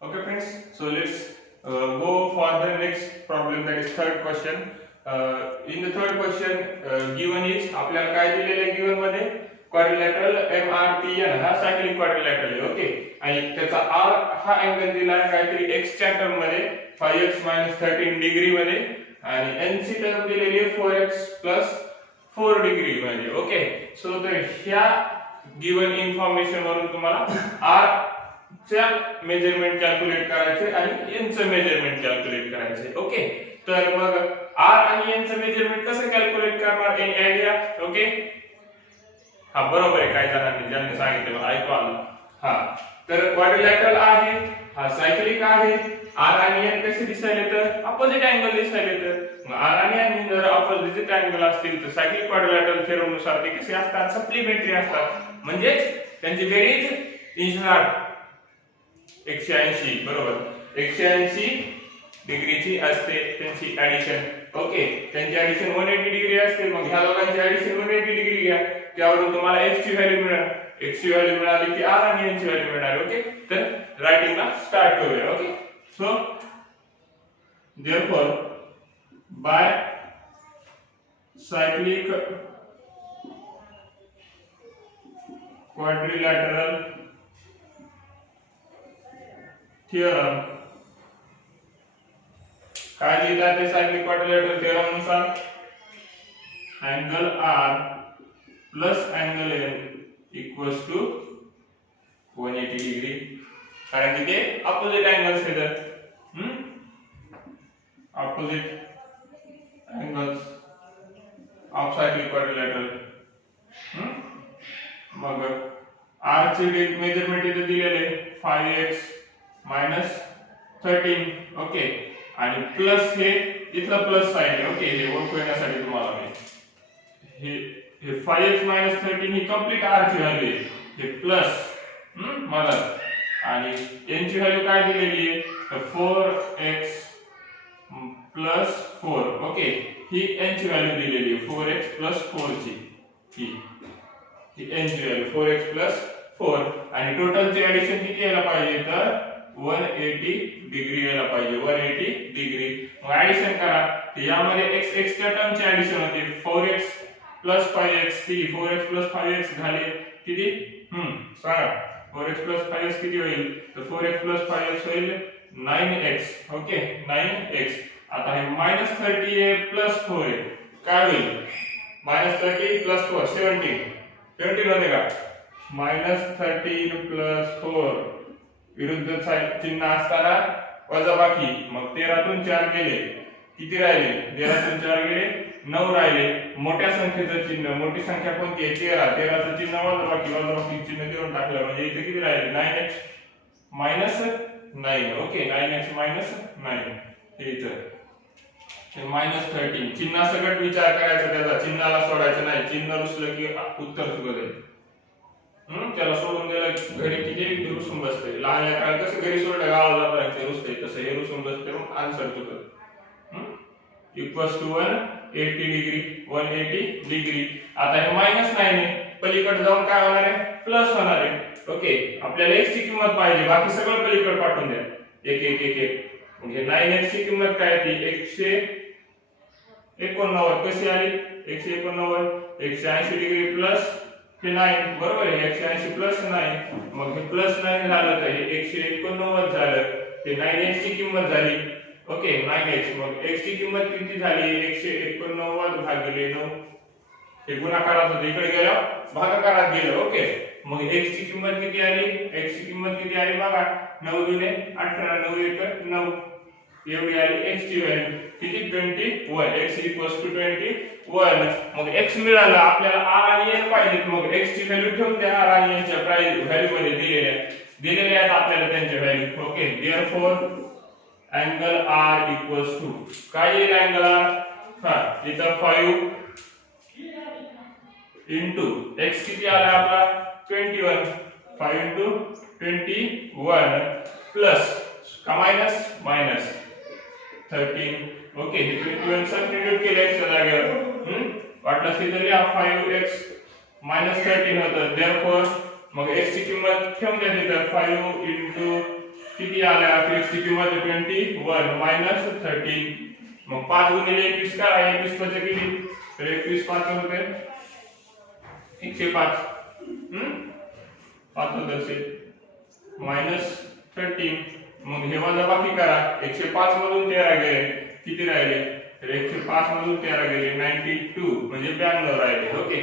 Okay, friends. So let's go for the next problem. That is third question. In the third question, given is आपल्याला काय दिलेले आहे given मध्ये quadrilateral MRPN हा cyclic quadrilateral आहे. Okay आणि त्याचा R हा अँगल दिला आहे काहीतरी x च्या टर्म मध्ये 5x 13 डिग्री मध्ये आणि n ची टर्म दिलेली आहे 4x 4 डिग्री मध्ये. ओके सो तर ह्या गिवन इन्फॉर्मेशन वरून तुम्हाला R च्या मेजरमेंट कॅल्क्युलेट करायचे आणि n चं मेजरमेंट कॅल्क्युलेट करायचे. ओके तर मग r आणि n चं मेजरमेंट कसं कॅल्क्युलेट करणार एनी आयडिया? ओके हा बरोबर आहे. काय जणांनी ज्यांनी सांगितलं मला ऐकू आलं. हा तर क्वाड्रिलॅटरल आहे, हा सायक्लिक आहे. r आणि n कसे दिसायले तर ऑपोजिट अँगल दिसायले तर मग r आणि n जर ऑपोजिट अँगल असतील तर सायक्लिक क्वाड्रिलॅटरल थेरम नुसार ते कसे असतात? सप्लिमेंटरी असतात. म्हणजे त्यांची बेरीज 360 180 बरोबर 180 डिग्रीची असते त्यांची ऍडिशन. ओके त्यांची ऍडिशन 180 डिग्री असते. मग ह्या दोघांची ऍडिशन 180 डिग्री घ्या, त्यावरून तुम्हाला x ची व्हॅल्यू मिळेल. x ची व्हॅल्यू मिळाली की r आणि n ची व्हॅल्यू मिळणार. ओके तर रायटिंगला स्टार्ट करूया. Okay so therefore by cyclic quadrilateral theorem काय लिहितात ते सायक्लिक क्वाड्रिलॅटरल थिअरम नुसार angle R plus angle N equals to 180 degree. कारण की ते ऑपोजिट अँगल्स आहेत. Opposite angles of cyclic quadrilateral. मग R चे मेजरमेंट इथे दिलेले 5x 13. ओके आणि प्लस हे इथलं प्लस साइन आहे. ओके हे ओळखू येण्यासाठी तुम्हाला मी हे 5x 13 ही कंप्लीट r ची व्हॅल्यू आहे. हे प्लस मदत आणि n ची व्हॅल्यू काय दिलेली आहे तर 4x 4. ओके ही n ची व्हॅल्यू दिलेली आहे 4x 4 ची ही n ची व्हॅल्यू 4x 4 आणि टोटल ची एडिशन किती यायला पाहिजे तर 180 डिग्री यायला पाहिजे. 180 डिग्री. मग एडिशन करा तर यामध्ये x च्या टर्मची एडिशन होते 4x 5x ती 4x 5x झाले किती सांगा 4x 5x किती होईल तर 4x 5x होईल 9x. Okay 9x. आता हे -30 आहे प्लस 4 आहे काय होईल -30 4 17 होते का -13 4 विरुद्ध चिन्ह असताना वजाबाकी. मग 13 तून 4 गेले किती राहिले 13 तून 4 गेले 9 राहिले. मोठ्या संख्येचं चिन्ह मोठी संख्या कोणती आहे 13. 13 चं चिन्ह वजाबाकी चिन्ह देऊन टाकलं म्हणजे इथे किती राहिले 9x 9. ओके 9x 9 हे इथं -13. चिन्हासकट विचार करायचा त्याचा, चिन्हाला सोडायचं नाही. चिन्ह रुसलं की उत्तर चुकत आहे. त्याला सोडून दिलं घरी किती रुसून बसते. लहान लेकराला कसं घरी सोडलं गावाला जाताना रुसते तसं हे रुसून बसते मग आन्सर चुकत. Equals to 180 degree 180 degree. आता हे -9 आहे पलीकडे जाऊन काय होणार आहे प्लस होणार आहे. ओके आपल्याला x ची किंमत पाहिजे, बाकी सगळं पलीकडे पाठवून द्या 1 1 1 म्हणजे 9x ची किंमत काय ती 189 कशी आली 189 180 डिग्री प्लस हे 9 बरोबर आहे 180 प्लस 9 मग हे प्लस 9 झालं तर हे 189 झालं. ते 9x ची किंमत झाली. Okay 9x. मग x ची किंमत किती झाली 189 भागिले 9. हे गुणाकारात होते इकडे गेलं भागाकारात गेलं. ओके मग x ची किंमत किती आली x ची किंमत किती आली बघा 9 दुने 18 9 1 9 एवढी आली x ची व्हॅल्यू किती 21. x 21. मग x मिळाला आपल्याला r आणि n पाहिजे. मग x ची व्हॅल्यू ठेवून द्या r आणि n च्या प्राइस व्हॅल्यू मध्ये दिलेल्या आहेत आपल्याला त्यांच्या value. Okay therefore angle r equals to काय येईल अँगल r इथं 5 इंटू x किती आला आपला 21 5 इंटू 21 प्लस का मायनस 13. ओके हे 21 सबस्टिट्यूट केलं x च्या जागेवर वाटलं असेल तरी 5x 13 होतं. देअरफॉर मग x ची किंमत ठेवून द्या तिथं 5 इंटू किती आल्या x ची किंमत 21 मायनस 13. मग 5 गुणिले 21 काय 21 म्हणजे किती तर 21 5 होते 105 5 होते मायनस 13. मग हे वजाबाकी करा 105 मधून 13 गेले किती राहिले तर 105 मधून 13 गेले 92 म्हणजे 92 राहिले. ओके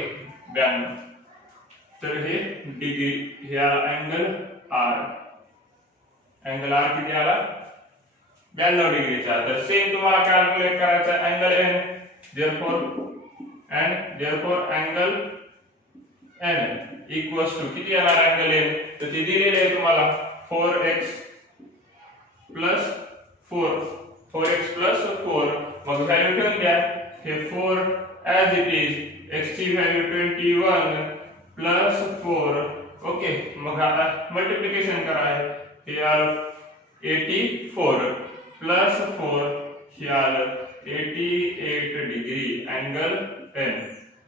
92. तर हे डिग्री हे अँगल आर किती आला 92 डिग्रीचा. तर सेम तुम्हाला कॅल्क्युलेट करायचा angle N therefore angle N equals to किती येणार अँगल एन तर ते दिलेले आहे तुम्हाला 4x प्लस 4 मग व्हॅल्यू ठेवून घ्या हे 4 ॲज इट इज x ची व्हॅल्यू 21 प्लस 4. ओके मग आता मल्टिप्लिकेशन करा हे आलं 84 प्लस 4 हे आलं 88 डिग्री अँगल एन.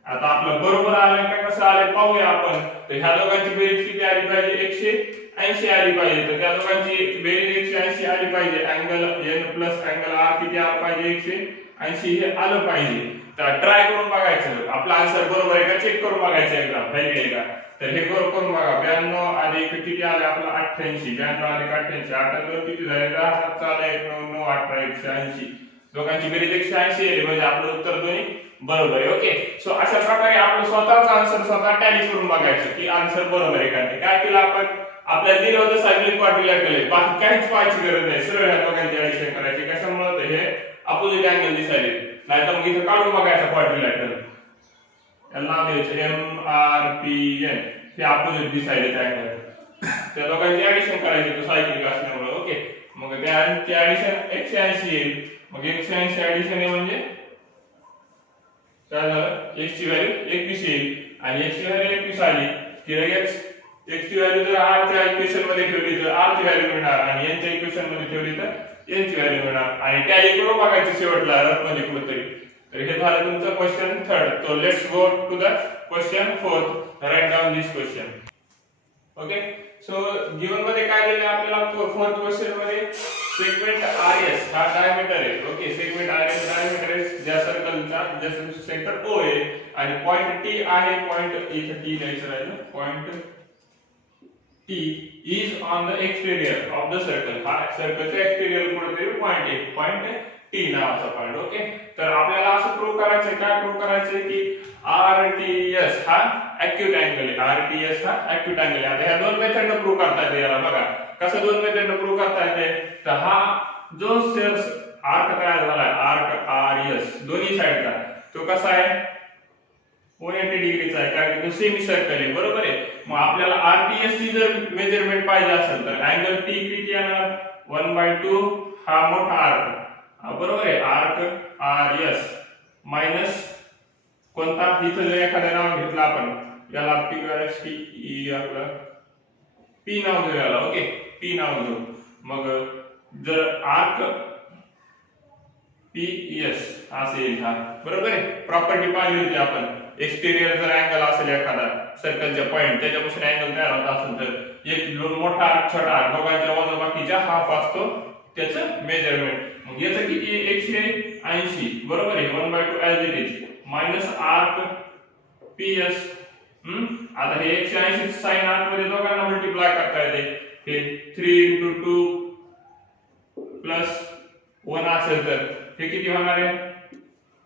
आता आपलं बरोबर आलं का कसं आलं पाहूया आपण. तर ह्या दोघांची बेरीज किती आली पाहिजे 180 आली पाहिजे. तर त्या दोघांची बेरीज 180 आली पाहिजे. Angle N plus angle R किती आलं पाहिजे 180 हे आलं पाहिजे. तर ट्राय करून बघायचं आपला आन्सर बरोबर आहे का चेक करून बघायचं एकदा व्हॅलिड आहे का. तर हे करून बघा 92 अधिक किती आले आपलं 88 92 अधिक 88 88 किती झाले 10 7 1 9 9 18 180 दोघांची बेरीज 180 आली म्हणजे आपलं उत्तर दोन्ही बरोबर आहे. ओके सो अशा प्रकारे आपलं स्वतःचा आन्सर स्वतः टॅली करून बघायचं की आन्सर बरोबर आहे का नाही. काय केलं आपण आपल्याला दिलं होतं सायक्लिक क्वाड्रिलॅटरल आहे बाकी काहीच पाहायची गरज नाही सरळ ह्या दोघांची ऍडिशन करायची. कशामुळे हे अपोजिट अँगल दिसायले नाही तर मग इथं काढून बघायचा क्वाड्रिलॅटरल याला नाव द्यायचं MRPN हे अपोजिट दिसायले अँगल त्या दोघांची ऍडिशन करायची तो सायक्लिक असल्यामुळे. ओके मग त्यांची ऍडिशन 180 येईल. मग 180 ऍडिशन आहे म्हणजे काय झालं x ची व्हॅल्यू 21 येईल आणि x ची व्हॅल्यू 21 आली की लगेच x ची व्हॅल्यू जर r च्या इक्वेशन मध्ये ठेवली तर r ची व्हॅल्यू मिळणार आणि n च्या इक्वेशन मध्ये ठेवली तर n ची व्हॅल्यू मिळणार आणि टॅली करून बघायचं शेवटला रफ मध्ये कुठेतरी. तर हे झालं तुमचं question 3rd. So let's go to the question 4th. Write down this question. Okay so given मध्ये काय दिले आपल्याला 4th क्वेश्चन मध्ये सेगमेंट RS हा डायमीटर आहे. ओके सेगमेंट RS डायमीटर आहे ज्या सर्कलचा ज्याचं सेंटर O आहे आणि पॉइंट T आहे पॉइंट इथे T द्यायचं राहिलं point T is on the exterior of the circle. हा सर्कलच्या एक्सटेरियर कुठेतरी पॉइंट आहे पॉइंट T नावाचा पॉइंट. ओके तर आपल्याला असं प्रूव्ह करायचं काय प्रूव्ह करायचं की RTS हा ॲक्यूट अँगल आहे. RTS हा ॲक्यूट अँगल आहे. आता ह्या दोन मेथडने प्रूव्ह करता येते याला बघा कसं दोन मेथडने प्रूव्ह करता येते. तर हा जो आर्क तयार झाला आर्क RS दोन्ही साइडचा तो कसा आहे 180 डिग्रीचा आहे कारण की तो सेमी सर्कल आहे बरोबर आहे. मग आपल्याला RTS ची जर मेजरमेंट पाहिजे असेल तर अँगल T किती येणार 1/2 हा मोठा आर्क बरोबर आहे आर्क RS मायनस कोणता इथं जर एखादं नाव घेतलं आपण याला PRST आपलं P नाव घेऊ याला. ओके P नाव घेऊ. मग जर आर्क PS असेल हा बरोबर आहे प्रॉपर्टी पाहिली होती आपण एक्सटेरियर जर अँगल असेल एखादा सर्कलच्या पॉइंट त्याच्यापासून अँगल तयार होत असेल तर एक मोठा आर्क छोटा आर्क दोघांच्या वजाबाकीच्या हाफ असतो त्याचं मेजरमेंट. मग याचं किती 180 बरोबर आहे 1/2 as it is minus arc PS. आता हे 180 साइन आर्क मध्ये दोघांना मल्टिप्लाय करता येते हे 3 × 2 प्लस 1 असेल तर हे किती होणार आहे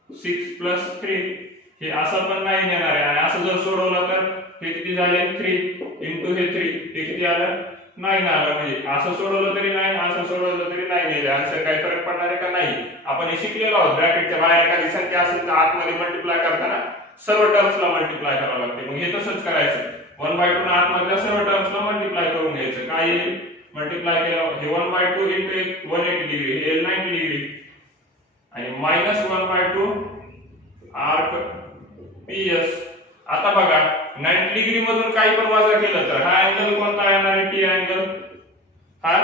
6 प्लस 3 हे असं पण नाही येणार आहे आणि असं जर सोडवलं तर हे किती झाले 3 × हे 3 हे किती आलं 9 आलं. म्हणजे असं सोडवलं तरी 9 असं सोडवलं तरी 9 येईल. आन्सर काही फरक पडणार आहे का नाही. आपण हे शिकलेलो आहोत ब्रॅकेटच्या बाहेर एखादी संख्या असेल तर आतमध्ये मल्टिप्लाय करताना सर्व टर्म्सला मल्टिप्लाय करावं लागते. मग हे तसंच करायचं 1/2 ना आतमधल्या सर्व टर्म्सला मल्टिप्लाय करून घ्यायचं काय येईल मल्टिप्लाय केलं हे 1/2 × 180 डिग्री हे 90 डिग्री आणि मायनस 1/2 आर्क PS. आता बघा 90 डिग्री मधून काही पण वजा केलं तर हा अँगल कोणता येणार आहे T अँगल हा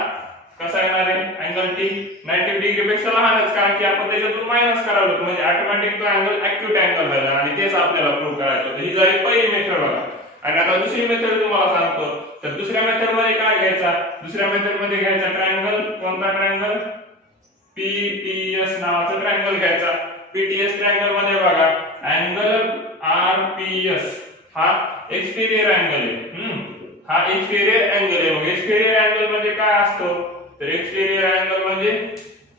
कसा येणार आहे अँगल T 90 डिग्री पेक्षा लहानच कारण की आपण त्याच्यातून मायनस करावं म्हणजे ऑटोमॅटिक तो अँगल ॲक्यूट अँगल झाला आणि तेच आपल्याला प्रूव्ह करायचं होतं. ही झाली पहिली मेथड बघा. आणि आता दुसरी मेथड तुम्हाला सांगतो. तर दुसऱ्या मेथड मध्ये काय घ्यायचा, दुसऱ्या मेथड मध्ये घ्यायचा ट्रायंगल. कोणता ट्रायंगल? पीटीएस नावाचा ट्रायंगल घ्यायचा. पीटीएस ट्रायंगल मध्ये बघा अँगल आरपीएस हा एक्सटेरियर अँगल आहे. हा एक्सटेरियर अँगल आहे. मग एक्सटेरियर अँगल म्हणजे काय असतो? तर एक्सटेरियर अँगल म्हणजे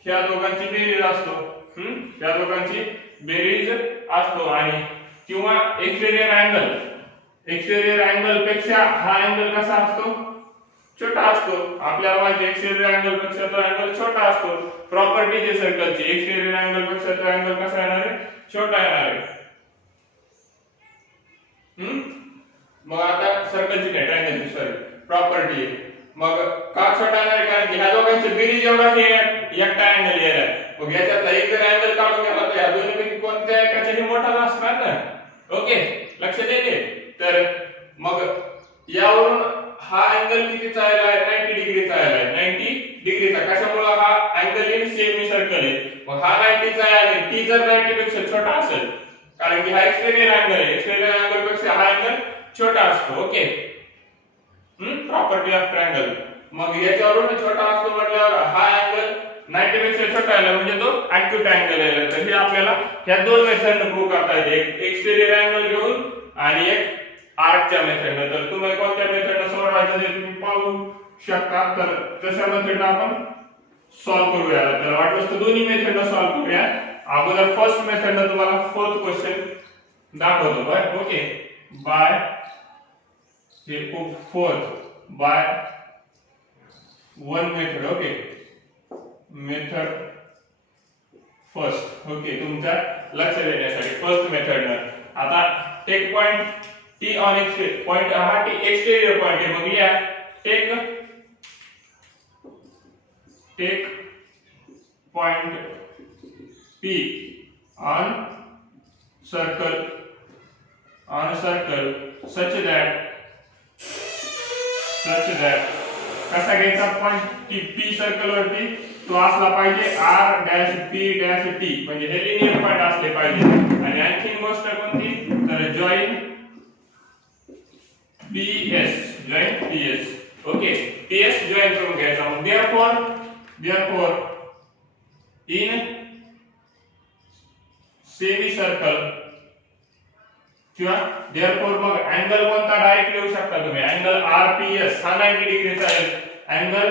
ह्या दोघांची बेरीज असतो. ह्या दोघांची बेरीज असतो. आणि किंवा एक्सटेरियर अँगल पेक्षा हा अँगल कसा असतो? छोटा असतो. आपल्याला माहिती एक्सटेरियर अँगल पेक्षा तो अँगल छोटा असतो. प्रॉपर्टी आहे सर्कलची, एक्सटेरियर अँगल पेक्षा तो अँगल कसा येणार आहे? छोटा येणार आहे. मग आता सर्कलची काय ट्रायंगलची सॉरी प्रॉपर्टी आहे. मग का छोटा येणार आहे? कारण ह्या दोघांची बेरीज एवढा हे एकटा अँगल येणार. मग याच्यातला एक जर अँगल काढून घ्यावा तर या दोन्हीपैकी कोणत्या एकाचाही मोठा असणार ना. ओके, लक्षात येते. तर मग यावरून हा अँगल कितीचा आलाय? 90 डिग्रीचा आलाय. 90 डिग्रीचा. कशामुळे? हा अँगल इन सेमी सर्कल आहे. मग हा 90 चा आहे आणि टी जर 90 पेक्षा छोटा असेल, कारण की हा एक्सटेरियर अँगल आहे, एक्सटेरियर अँगल पेक्षा हा अँगल छोटा असतो. Okay, property of triangle. मग याच्यावरून छोटा असतो म्हटल्यावर हा अँगल 90 पेक्षा छोटा आला म्हणजे तो ऍक्टिव्ह ट्रायंगल आहे. तर हे आपल्याला ह्या दोन मेथडने प्रूव्ह करता येते, एक एक्सटेरियर अँगल घेऊन आणि एक आर्कच्या मेथडने. तर तुम्ही कोणत्या मेथडने सोडवायचं ते तुम्ही पाहू शकता. तर तशा मेथडने आपण सॉल्व्ह करूया. तर वाटलंच तर दोन्ही मेथडने सॉल्व्ह करूया. अगोदर फर्स्ट मेथडने तुम्हाला फोर्थ क्वेश्चन दाखवतो. बाय ओके, बाय हे fourth by one method. Okay, method first. Okay, तुमच्या लक्षात येण्यासाठी फर्स्ट मेथडने. आता take point T on exterior point, हा टी एक्सटेरियर पॉइंट आहे. मग या take point P on circle such that कसा घ्यायचा पॉइंट की P सर्कल वरती तो असला पाहिजे R dash P dash T, म्हणजे हे लिनियर पॉइंट असले पाहिजे. आणि आणखी गोष्ट कोणती? तर join PS. Okay, PS join करून घ्यायचा. मग therefore in सेमी सर्कल किंवा therefore मग अँगल कोणता डायरेक्ट लिहू शकता तुम्ही? अँगल RPS हा 90 डिग्रीचा आहे. अँगल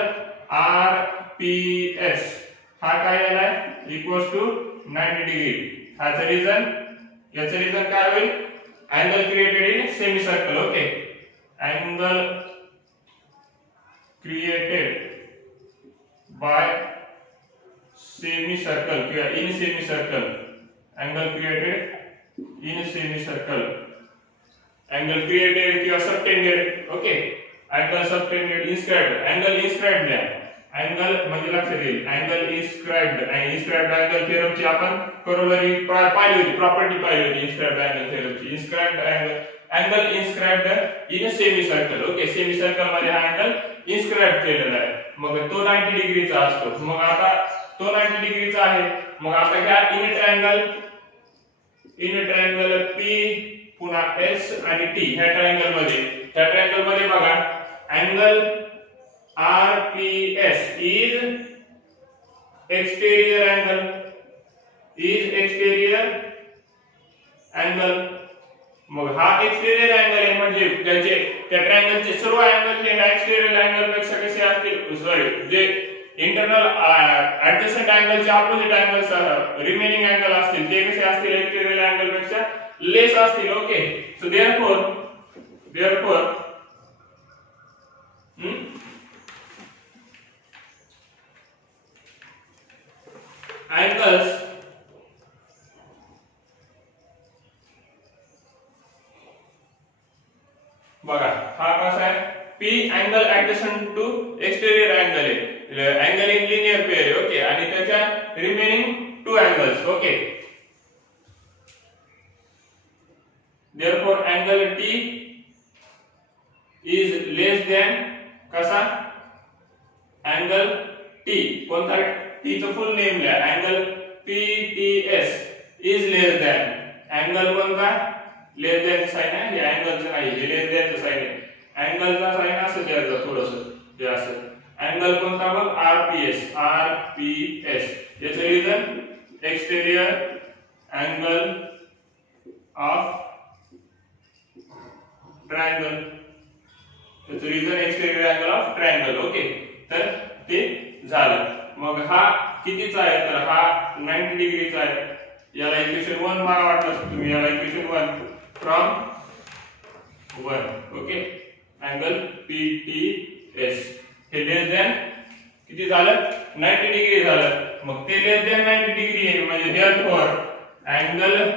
RPS हा काय आलाय? Equals to 90 degree. याचं रिझन काय होईल? Angle created in semi circle. Okay, angle created by semi circle किंवा in semi circle. Angle created in semi circle, angle created किंवा subtended. Okay, angle subtended inscribed. Angle inscribed द्या. Angle म्हणजे लक्षात येईल angle inscribed. आणि inscribed angle थेरमची आपण corollary पाहिली होती, प्रॉपर्टी पाहिली होती इन्स्क्राइब्ड अँगल थेरमची. Inscribed angle inscribed in semi circle. Okay, semi circle मध्ये हा अँगल इन्स्क्राइब केलेला आहे. मग तो 90 डिग्रीचा असतो. मग आता तो 90 डिग्रीचा आहे. मग आता घ्या इन ट्रायंगल P पुन्हा S आणि T. ह्या ट्रायंगल मध्ये बघा angle RPS is exterior angle. मग हा एक्सटेरियर अँगल आहे म्हणजे त्या ट्रायंगलचे सर्व अँगल हे एक्सटेरियर अँगल पेक्षा कसे असतील? सॉरी, जे इंटरनल ऍडजसंट अँगलचे अपोजिट अँगल्स रिमेनिंग अँगल असतील ते कसे असतील? एक्सटेरियर अँगल पेक्षा लेस असतील. ओके, सो therefore angles बघा हा कसा आहे? P angle adjacent to exterior angle आहे, अँगल इन लिनियर पेअर आहे. ओके, आणि त्याच्या remaining two angles. Okay, therefore angle T is less than कसा? अँगल T कोणता? T चं फुल नेम लिहा. Angle PTS is less than angle कोणता? Less दॅनचं sign आहे, हे अँगलचं नाही, हे लेस दॅनचं साइन आहे. अँगलचा साइन असं द्यायचं थोडंसं, हे असं. अँगल कोणता बघ, आरपीएस, आरपीएस. याचं reason exterior angle of triangle. त्याचं reason exterior angle of triangle. Okay, तर ते झालं. मग हा कितीचा आहे, तर हा 90 डिग्रीचा आहे. याला इक्वेशन 1 मला वाटलं तुम्ही याला equation 1 from 1. Okay, angle PTS हे लेस दॅन किती झालं, 90 डिग्री झालं. मग ते लेस दॅन 90 डिग्री आहे, म्हणजे therefore angle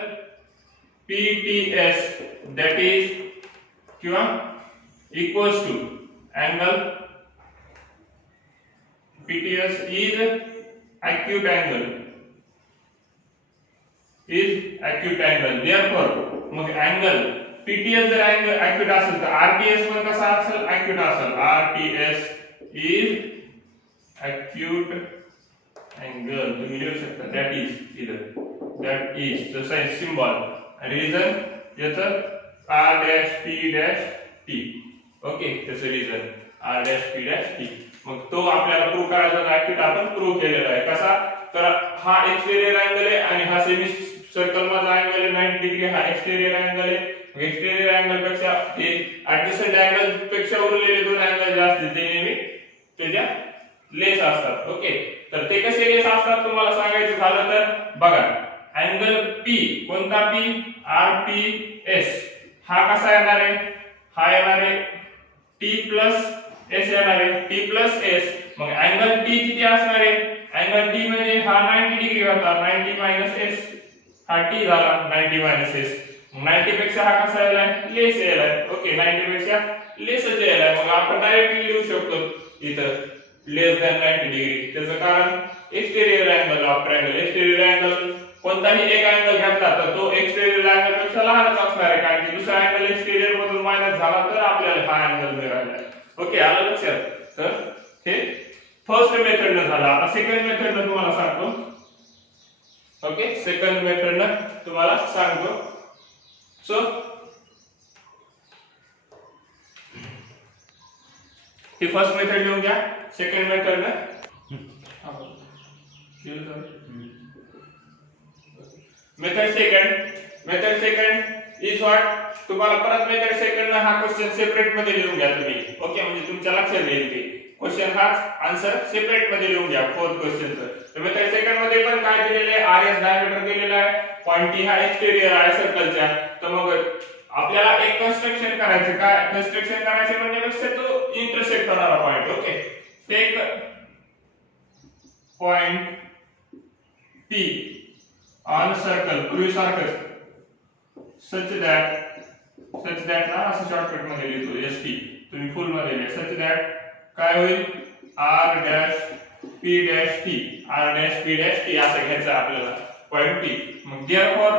PTS that is किंवा equals to angle PTS is acute angle, therefore मग अँगल PTS जर अँगल acute असेल तर RTS पण कसा असेल, acute असेल. RTS is acute angle. तुम्ही लिहू शकता that is इधर, that is the sign symbol and reason याचं R dash P dash T. Okay, त्याचं region R dash P dash T. मग तो आपल्याला प्रूव्ह करायचा आहे, आपण प्रूव्ह केलेला आहे. कसा, तर हा एक्सटेरियर अँगल आहे आणि हा सेमी सर्कल मधला अँगल आहे 90 डिग्री. हा एक्सटेरियर अँगल आहे. एक्सटेरियर अँगल पेक्षा हे ऍडजस्टंट अँगल पेक्षा उरलेले दोन अँगल जे असतील ते नेहमी त्याच्या लेस असतात. ओके, तर ते कसे लेस असतात तुम्हाला सांगायचं झालं तर बघा, अँगल P कोणता, P RPS हा कसा येणार आहे, हा येणार आहे T प्लस S येणार आहे, T प्लस S. मग अँगल T किती असणार आहे, अँगल T म्हणजे हा 90 डिग्री होता, 90 मायनस S हा T झाला, 90 मायनस S. 90 पेक्षा हा कसा यायलाय, लेस यायलाय. ओके, 90 पेक्षा लेसच यायलाय. मग आपण डायरेक्टली लिहू शकतो इथं लेस दॅन 90 डिग्री. त्याचं कारण exterior angle of triangle. Exterior angle कोणताही एक अँगल घेतला तर तो एक्सटेरियर अँगल पेक्षा लहानच असणार आहे, कारण की दुसरा अँगल एक्सटेरियर मधून मायनस झाला तर आपल्याला हा अँगल मिळाला. ओके, आलं लक्षात. तर हे फर्स्ट मेथड न झालं. आता सेकंड मेथड न तुम्हाला सांगतो. ओके, सेकंड मेथड न तुम्हाला सांगतो. सो ही फर्स्ट मेथड लिहून घ्या. सेकंड मेथड न मेथड सेकंड इज व्हॉट. तुम्हाला परत मेथड सेकंड हा क्वेश्चन सेपरेट मध्ये लिहून घ्या तुम्ही. ओके, म्हणजे तुमच्या लक्षात येईल की क्वेश्चन हाच आन्सर सेपरेट मध्ये लिहून घ्या फोर्थ क्वेश्चनचं. तर मेथड सेकंड मध्ये पण काय दिलेले आहे, आरएस डायमीटर दिलेला आहे, पॉइंट टी हा एक्सटेरियर आहे सर्कलच्या. तर मग आपल्याला एक कन्स्ट्रक्शन करायचं. काय कन्स्ट्रक्शन करायचे म्हणजे तो इंटरसेक्ट होणारा point. Okay, take point P on circle, पूर्वी सारखंच, such that ना असं शॉर्टकट मध्ये लिहितो ST, तुम्ही फुल मध्ये लिहा. such that काय होईल, R dash P dash T, R dash P dash T असं घ्यायचं आपल्याला पॉइंट P. मग therefore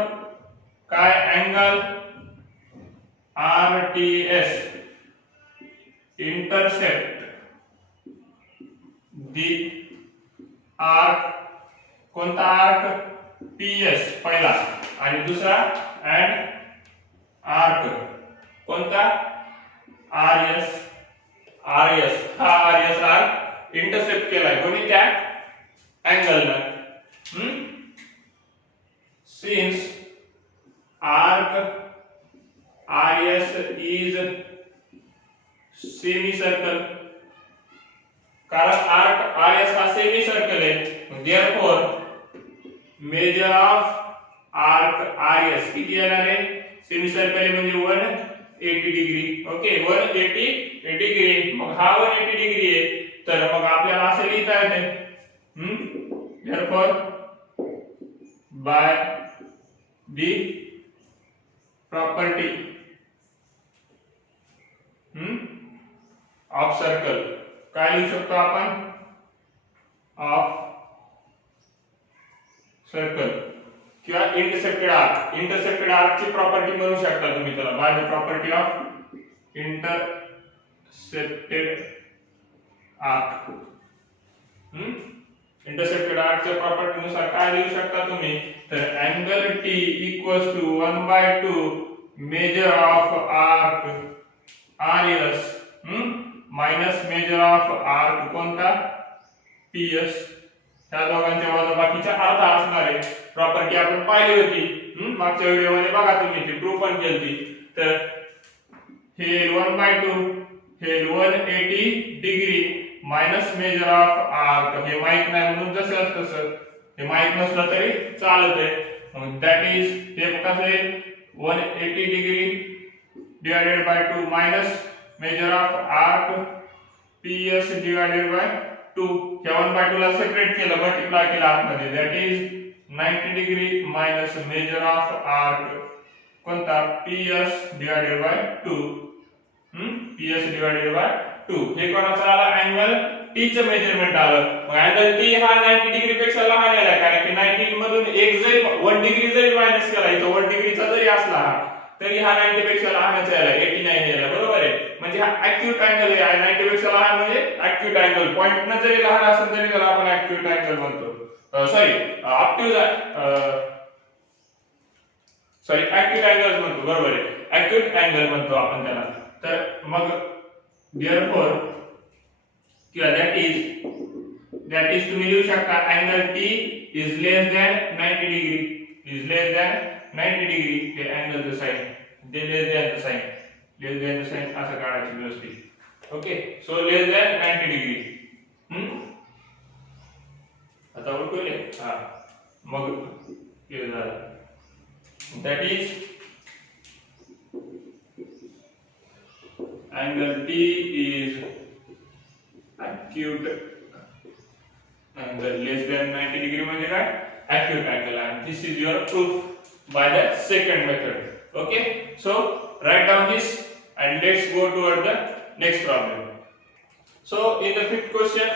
काय angle RTS intercept the arc, कोणता आर्क, PS पहिला आणि दुसरा अँड आर्क कोणता, RS. हा RS आर्क इंटरसेप्ट केलाय कोणी, त्या अँगलनं. Since arc RS is semi circle, कारण आर्क RS हा सेमी सर्कल आहे. therefore measure of arc RS किती येणार आहे, सेमी सर्कल म्हणजे 180 डिग्री. Okay, 180 degree. मग हा 180 डिग्री आहे, तर मग आपल्याला असं लिहिता येते, therefore by the property of circle काय लिहू शकतो आपण, ऑफ सर्कल किंवा इंटरसेप्टेड आर्कची प्रॉपर्टी म्हणू शकता तुम्ही त्याला, by the property of intercepted arc. Intercepted आर्कच्या प्रॉपर्टी नुसार काय लिहू शकता तुम्ही, तर angle T equals to 1/2 measure of arc RS minus measure of arc कोणता PS, त्या दोघांच्या वजाबाकीचा अर्थ असणार आहे. प्रॉपर्टी आपण पाहिली होती मागच्या व्हिडिओमध्ये, बघा तुम्ही ती प्रूफ पण केली. तर हे 1/2 हे 180 degree minus measure of arc, हे माहित नाही म्हणून जसं असतं तसं, हे माहित नसलं तरी चालत आहे. दॅट इज हे कसं आहे 180 degree divided by 2 minus measure of arc PS divided by 2. हे 1/2 ला सेपरेट केलं, मल्टिप्लाय केलं आतमध्ये. That is 90 degree minus measure of arc कोणता PS divided by 2. PS divided by 2. हे कोणाचं आलं अँगल T चं मेजरमेंट आलं. मग अँगल T हा 90 डिग्री पेक्षा लहान आहे, कारण की 90 मधून एक जरी 1 डिग्री जरी मायनस केला, इथं 1 डिग्रीचा जरी असला तरी हा 90 पेक्षा लहानच आहे, 89 यायला, बरोबर आहे. म्हणजे हा ऍक्यूट अँगल आहे. 90 पेक्षा लहान म्हणजे ऍक्यूट अँगल. पॉइंट न जरी लहान असेल तरी त्याला आपण ऍक्यूट अँगल म्हणतो. ऍक्यूट अँगल म्हणतो, बरोबर आहे. ऍक्यूट अँगल म्हणतो आपण त्याला. तर मग देअरफॉर किंवा दॅट इज तुम्ही लिहू शकता angle T is less than 90 degree, is less than 90 degree. हे अँगलचं साइन, ते लेस दॅनचं साइन, लेस दॅनचं साइन असं काढायचं व्यवस्थित. Okay, so less than 90 degree. आता उलटवले, हा मग हे झालं. That is angle T is acute angle less than 90 degree म्हणजे काय acute angle, and this is your proof by the second method. Okay, so write down this and let's go toward the next problem. So in the fifth question,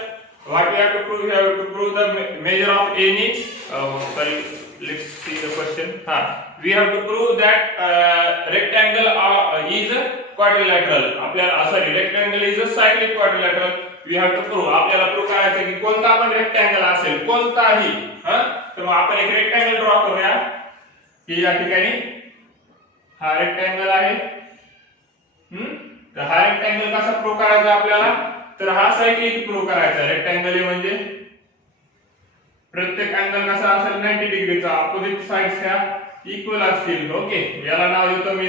what we have to prove? We have to prove the measure of any let's see the question. We have to prove that rectangle is a quadrilateral. आपल्याला sorry rectangle is a cyclic quadrilateral. We have to prove, आपल्याला prove करायचं की कोणता पण rectangle असेल, कोणताही. तर मग आपण एक रेक्टँगल ड्रॉ करूया की या ठिकाणी हा रेक्टँगल आहे. तर हा रेक्टँगल कसा प्रूव्ह करायचा आपल्याला? तर हा सायक्लिक प्रूव्ह करायचा. रेक्टँगल म्हणजे प्रत्येक अँगल कसा असेल 90 डिग्रीचा, अपोजिट साइड्स ह्या इक्वल असतील. ओके, याला नाव देतो मी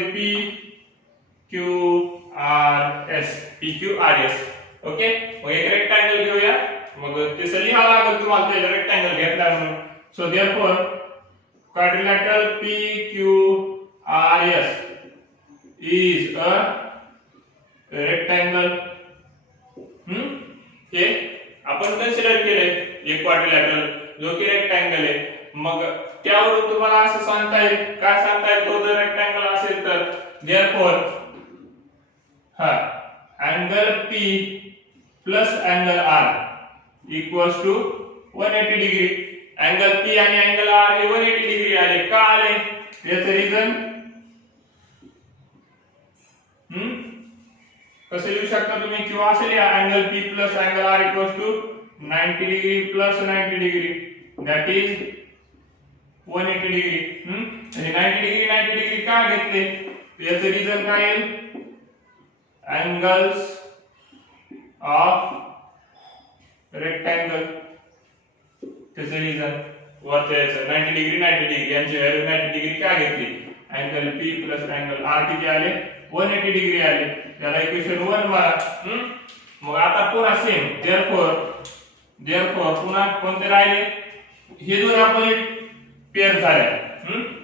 PQRS. PQRS. ओके, मग एक रेक्टँगल घेऊया. मग ते लिहा लागेल तुम्हाला ते रेक्टँगल घेतला म्हणून. So therefore quadrilateral PQRS is a rectangle. हे आपण कन्सिडर केले एक क्वाड्रिलॅटरल जो की रेक्टँगल आहे. मग त्यावरून तुम्हाला असं सांगता येईल, काय सांगता येईल, तो जर रेक्टँगल असेल तर therefore angle P plus angle R equals to 180 degree. Angle P आणि अँगल R हे 180 डिग्री आले. का आले? याचं रिझन कसं लिहू शकता तुम्ही? किंवा असेल या angle P plus angle R equals to 90 degree plus 90 degree, that is 180 degree. आणि 90 डिग्री का घेतले? याचं रिझन काय येईल? Angles of rectangle. त्याचं रिझन वरच्या याचं 90 डिग्री यांची व्हॅल्यू 90 डिग्री का घेतली? Angle P plus angle R किती आले? 180 डिग्री आले. त्याला इक्वेशन 1 मारा. मग आता पुन्हा सेम देअरफॉर पुन्हा कोणते राहिले? हे दोन अपोजिट पेअर झाले.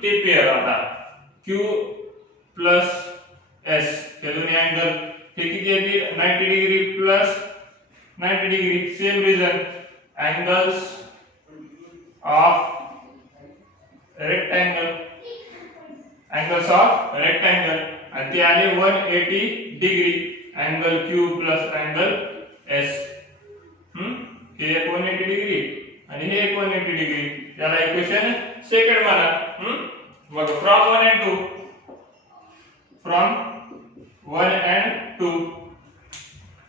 ते पेअर आता Q प्लस S, हे दोन्ही अँगल हे किती येतील? 90 degree plus 90 degree. Same reason angles of rectangle, आणि ते आले 180 degree. Angle Q plus angle S. हे एक 180 डिग्री आणि हे एक 180 डिग्री. याला इक्वेशन सेकंड म्हणा. मग फ्रॉम 1 and 2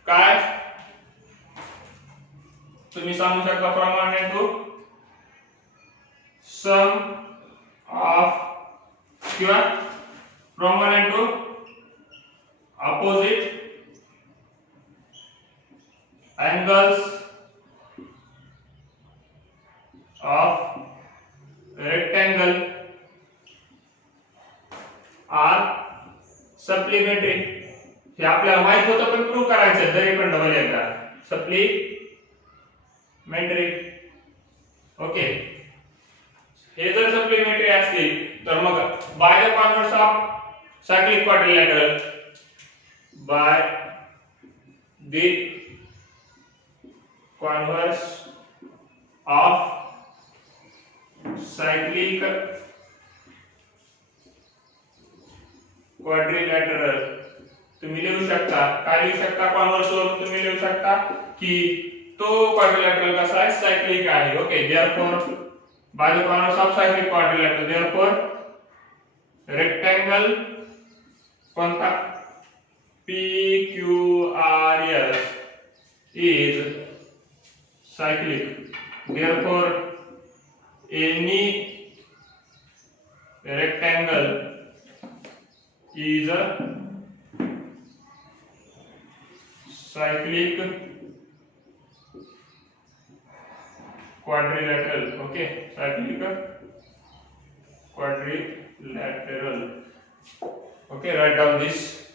काय तुम्ही सांगू शकता? फ्रॉम 1 and 2 सम ऑफ किंवा from one and two opposite angles of rectangle are supplementary. हे आपल्याला माहित होतं पण प्रूव्ह करायचं तरी पण डबल एकदा सप्लिमेंटरी. ओके, हे जर सप्लिमेंटरी असतील तर मग by the converse of cyclic quadrilateral by the converse of cyclic quadrilateral तुम्ही लिहू शकता. काय लिहू शकता? कॉन्व्हर्स वरून तुम्ही लिहू शकता की तो क्वाड्रिलॅटरल कसा आहे? सायक्लिक आहे. Okay, therefore by the converse of cyclic quadrilateral therefore rectangle कोणता PQRS is cyclic. Therefore any rectangle is a cyclic quadrilateral. Okay, cyclic quadrilateral. Okay, write down this.